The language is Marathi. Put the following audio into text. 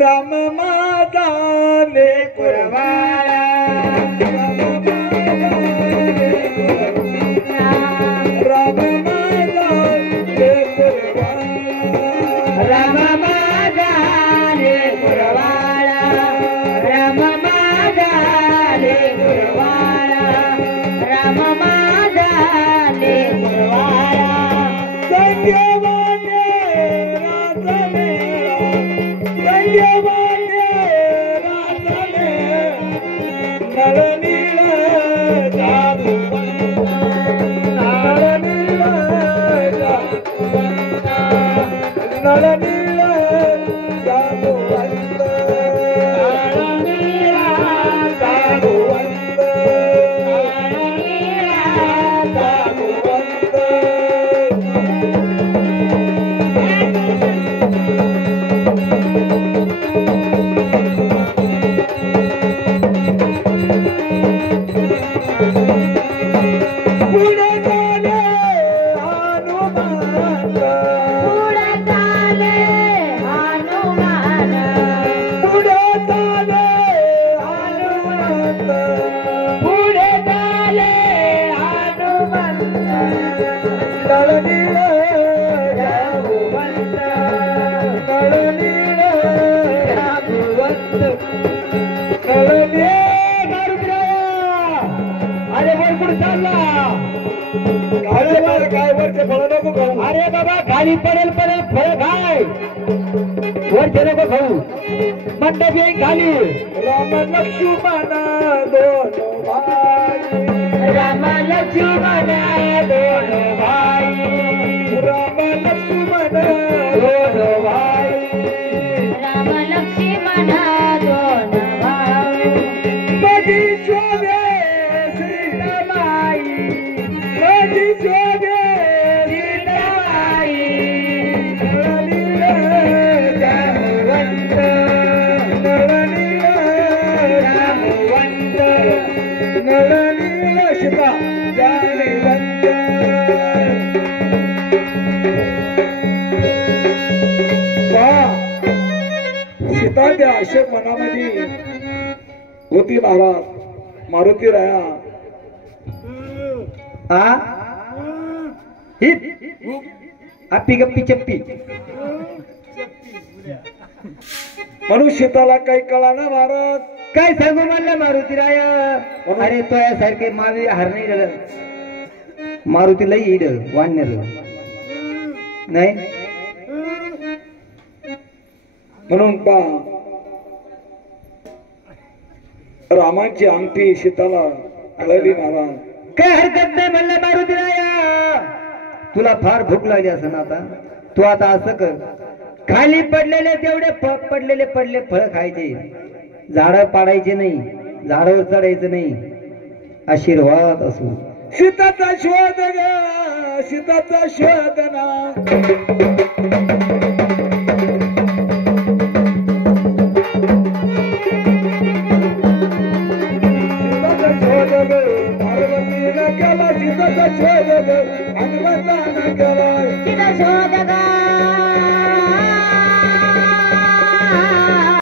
राम माझा लेकरवाळा राम माझा लेकरवाळा राम माझा लेकरवाळा राम माझा लेकरवाळा राम माझा लेकरवाळा संजीवने राजमेळा संजीवने राजमेळा नळनीळ जादूवंत नळनीळ जादूवंत नळनीळ जादूवंत नळनीळ जादूवंत नळनीळ जादूवंत पुढे चाले हनुमान पुढे चाले हनुमान पुढे चाले हनुमान पुढे चाले हनुमंत नळनीळ जादूवंत नळनीळ जादूवंत नळनीळ अरे वर कुठे चालला अरे मला काय वरचे फळ नको खाऊ अरे बाबा खाली पडेल पडेल फळ खाय वरचे नको खाऊ मंडप येईन खाली राम लक्ष्मण दोन भाई राम लक्ष्मण दोन भाई राम लक्ष्मण दोन भाई राम लक्ष्मण दोन भाई माझी शोभे सीताबाई माझी शोभे सीताबाई नळनीळ जामवंत नळनीळ जामवंत नळनीळ सीता जामवंत सीता त्या अशोक मनामध्ये होती नाराज मारुती राया हा हिप हप्पी गप्पी चप्पी म्हणून सीताला काही कळा ना महाराज काय सांगू म्हणलं मारुती राय अरे तो यासारखे मावी हार नाही झालं मारुतीला इड वाढणार नाही म्हणून पा रामाची अंगठी सीताला कळली महाराज काय हरकत नाही म्हणलं मारुती राय तुला फार भूक लागली असं ना आता तू आता असं कर खाली पडलेले तेवढे पडलेले फळ खायचे झाड पाडायचे नाही झाडावर चढायचं नाही आशीर्वाद असू सीताचा शोध ग सीताचा शोध ना सीताचा शोध ग पार्वतीला केला सीताचा शोध ग हनुमंतानं ग